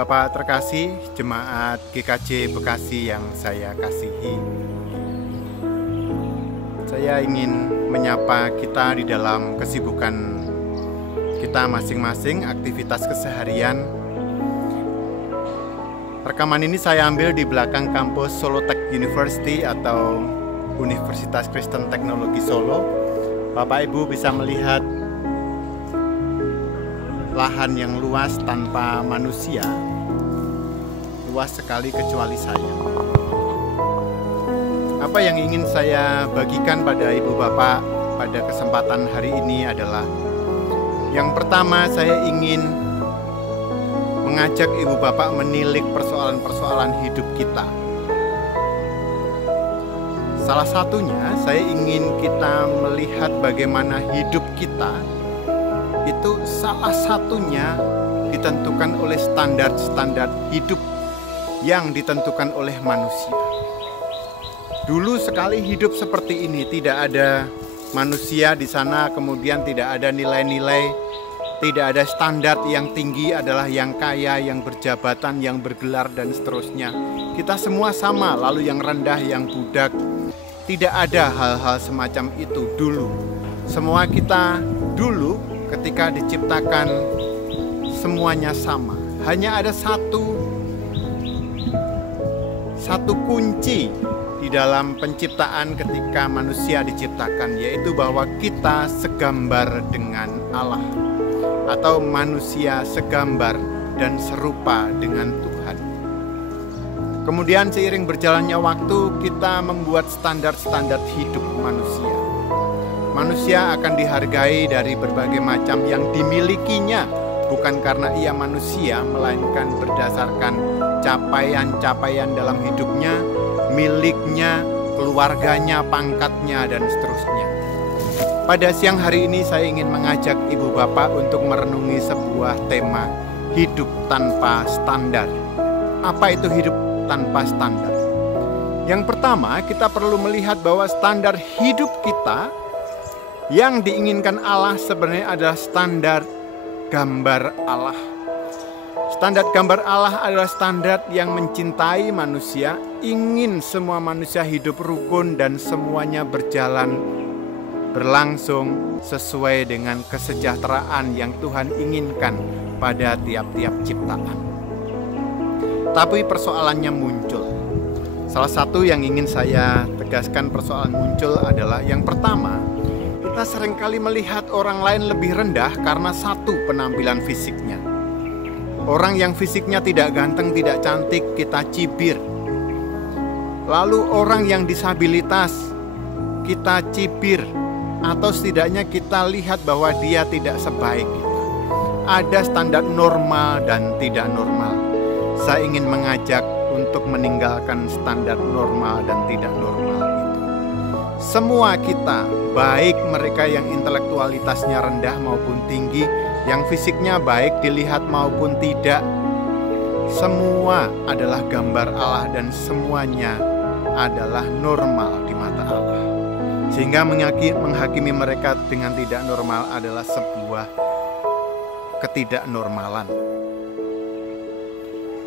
Bapak terkasih, Jemaat GKJ Bekasi yang saya kasihi. Saya ingin menyapa kita di dalam kesibukan kita masing-masing, aktivitas keseharian. Rekaman ini saya ambil di belakang kampus Solo Tech University atau Universitas Kristen Teknologi Solo. Bapak Ibu bisa melihat lahan yang luas tanpa manusia, luas sekali kecuali saya. Apa yang ingin saya bagikan pada Ibu Bapak pada kesempatan hari ini adalah, yang pertama saya ingin mengajak Ibu Bapak menilik persoalan-persoalan hidup kita. Salah satunya saya ingin kita melihat bagaimana hidup kita itu salah satunya ditentukan oleh standar-standar hidup yang ditentukan oleh manusia. Dulu sekali hidup seperti ini, tidak ada manusia di sana, kemudian tidak ada nilai-nilai, tidak ada standar yang tinggi adalah yang kaya, yang berjabatan, yang bergelar, dan seterusnya. Kita semua sama, lalu yang rendah, yang budak. Tidak ada hal-hal semacam itu dulu. Semua kita dulu ketika diciptakan semuanya sama. Hanya ada satu kunci di dalam penciptaan ketika manusia diciptakan, yaitu bahwa kita segambar dengan Allah, atau manusia segambar dan serupa dengan Tuhan. Kemudian seiring berjalannya waktu, kita membuat standar-standar hidup manusia. Manusia akan dihargai dari berbagai macam yang dimilikinya, bukan karena ia manusia, melainkan berdasarkan capaian-capaian dalam hidupnya, miliknya, keluarganya, pangkatnya, dan seterusnya. Pada siang hari ini saya ingin mengajak Ibu Bapak untuk merenungi sebuah tema, hidup tanpa standar. Apa itu hidup tanpa standar? Yang pertama, kita perlu melihat bahwa standar hidup kita yang diinginkan Allah sebenarnya adalah standar gambar Allah. Standar gambar Allah adalah standar yang mencintai manusia, ingin semua manusia hidup rukun dan semuanya berlangsung sesuai dengan kesejahteraan yang Tuhan inginkan pada tiap-tiap ciptaan. Tapi persoalannya muncul. Salah satu yang ingin saya tegaskan persoalan muncul adalah, yang pertama, kita seringkali melihat orang lain lebih rendah karena satu, penampilan fisiknya. Orang yang fisiknya tidak ganteng, tidak cantik, kita cibir. Lalu orang yang disabilitas, kita cibir. Atau setidaknya kita lihat bahwa dia tidak sebaik kita. Ada standar normal dan tidak normal. Saya ingin mengajak untuk meninggalkan standar normal dan tidak normal itu. Semua kita, baik mereka yang intelektualitasnya rendah maupun tinggi, yang fisiknya baik dilihat maupun tidak, semua adalah gambar Allah dan semuanya adalah normal di mata Allah. Sehingga menghakimi mereka dengan tidak normal adalah sebuah ketidaknormalan.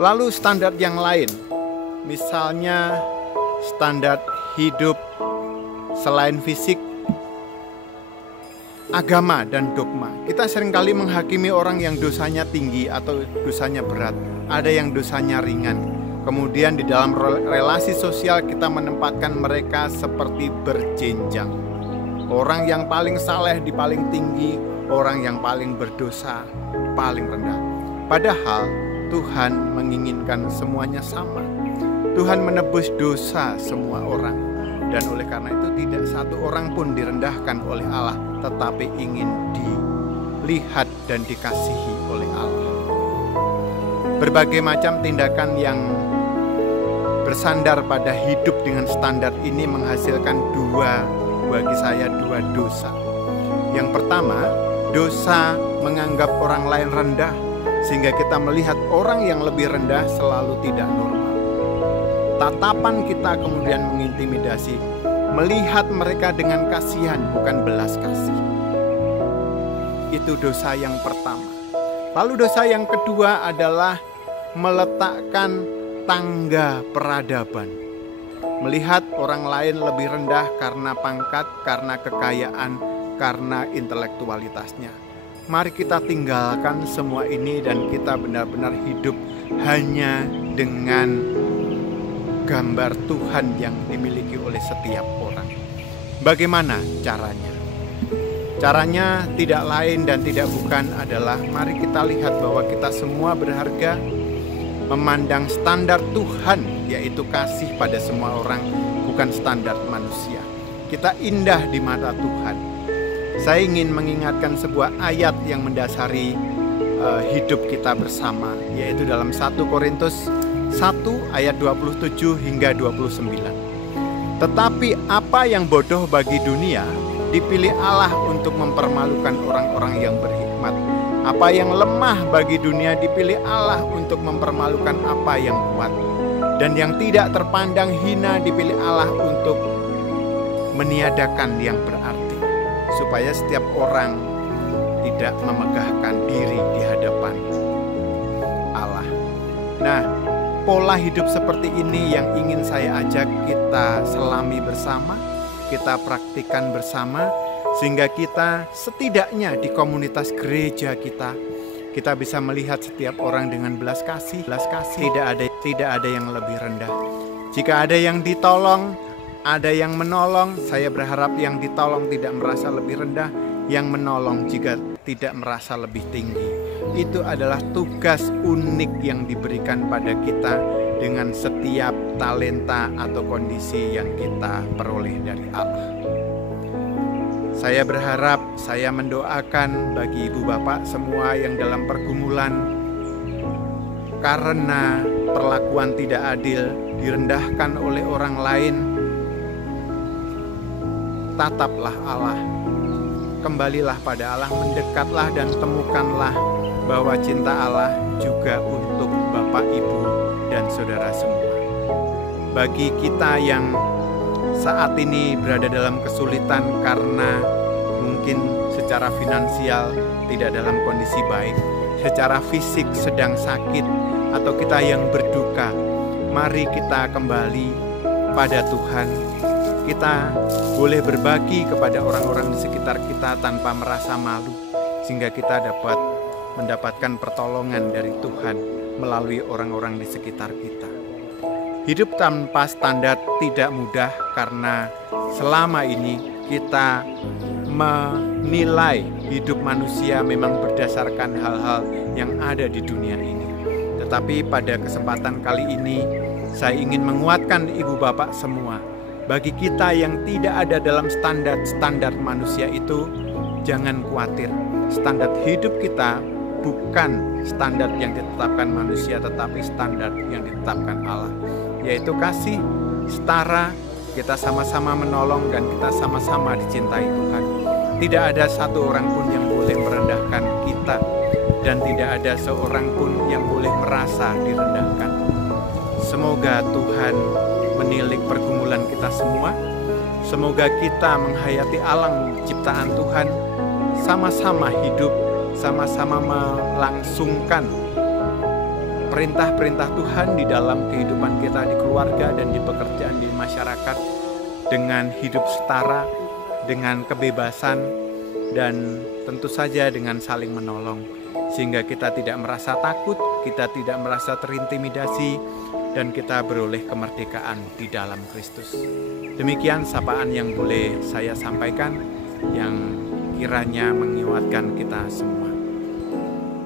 Lalu standar yang lain, misalnya standar hidup selain fisik, agama dan dogma. Kita seringkali menghakimi orang yang dosanya tinggi atau dosanya berat, ada yang dosanya ringan. Kemudian di dalam relasi sosial kita menempatkan mereka seperti berjenjang. Orang yang paling saleh di paling tinggi, orang yang paling berdosa paling rendah. Padahal Tuhan menginginkan semuanya sama. Tuhan menebus dosa semua orang. Dan oleh karena itu tidak satu orang pun direndahkan oleh Allah, tetapi ingin dilihat dan dikasihi oleh Allah. Berbagai macam tindakan yang bersandar pada hidup dengan standar ini menghasilkan bagi saya dua dosa. Yang pertama, dosa menganggap orang lain rendah, sehingga kita melihat orang yang lebih rendah selalu tidak normal. Tatapan kita kemudian mengintimidasi, melihat mereka dengan kasihan bukan belas kasih. Itu dosa yang pertama. Lalu dosa yang kedua adalah meletakkan tangga peradaban. Melihat orang lain lebih rendah karena pangkat, karena kekayaan, karena intelektualitasnya. Mari kita tinggalkan semua ini dan kita benar-benar hidup hanya dengan gambar Tuhan yang dimiliki oleh setiap orang. Bagaimana caranya? Caranya tidak lain dan tidak bukan adalah mari kita lihat bahwa kita semua berharga, memandang standar Tuhan yaitu kasih pada semua orang, bukan standar manusia. Kita indah di mata Tuhan. Saya ingin mengingatkan sebuah ayat yang mendasari hidup kita bersama, yaitu dalam 1 Korintus 1 ayat 27 hingga 29. Tetapi apa yang bodoh bagi dunia dipilih Allah untuk mempermalukan orang-orang yang berhikmat. Apa yang lemah bagi dunia dipilih Allah untuk mempermalukan apa yang kuat. Dan yang tidak terpandang hina dipilih Allah untuk meniadakan yang berarti, supaya setiap orang tidak memegahkan diri di hadapan Allah. Nah, pola hidup seperti ini yang ingin saya ajak kita selami bersama, kita praktikkan bersama, sehingga kita setidaknya di komunitas gereja kita bisa melihat setiap orang dengan belas kasih. Tidak ada yang lebih rendah. Jika ada yang ditolong, ada yang menolong, saya berharap yang ditolong tidak merasa lebih rendah, yang menolong jika tidak merasa lebih tinggi. Itu adalah tugas unik yang diberikan pada kita dengan setiap talenta atau kondisi yang kita peroleh dari Allah. Saya berharap, saya mendoakan bagi ibu bapak semua yang dalam pergumulan karena perlakuan tidak adil, direndahkan oleh orang lain. Tataplah Allah, kembalilah pada Allah, mendekatlah dan temukanlah bahwa cinta Allah juga untuk bapak, ibu, dan saudara semua. Bagi kita yang saat ini berada dalam kesulitan karena mungkin secara finansial tidak dalam kondisi baik, secara fisik sedang sakit, atau kita yang berduka, mari kita kembali pada Tuhan. Kita boleh berbagi kepada orang-orang di sekitar kita tanpa merasa malu, sehingga kita dapat mendapatkan pertolongan dari Tuhan melalui orang-orang di sekitar kita. Hidup tanpa standar tidak mudah karena selama ini kita menilai hidup manusia memang berdasarkan hal-hal yang ada di dunia ini. Tetapi pada kesempatan kali ini saya ingin menguatkan ibu bapak semua. Bagi kita yang tidak ada dalam standar manusia itu, jangan khawatir. Standar hidup kita bukan standar yang ditetapkan manusia, tetapi standar yang ditetapkan Allah, yaitu kasih, setara, kita sama-sama menolong dan kita sama-sama dicintai Tuhan. Tidak ada satu orang pun yang boleh merendahkan kita, dan tidak ada seorang pun yang boleh merasa direndahkan. Semoga Tuhan menilik pergumulan kita semua. Semoga kita menghayati alam ciptaan Tuhan, sama-sama hidup, sama-sama melangsungkan perintah-perintah Tuhan di dalam kehidupan kita di keluarga dan di pekerjaan di masyarakat, dengan hidup setara, dengan kebebasan, dan tentu saja dengan saling menolong, sehingga kita tidak merasa takut, kita tidak merasa terintimidasi, dan kita beroleh kemerdekaan di dalam Kristus. Demikian sapaan yang boleh saya sampaikan, yang kiranya menguatkan kita semua.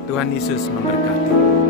Tuhan Yesus memberkati.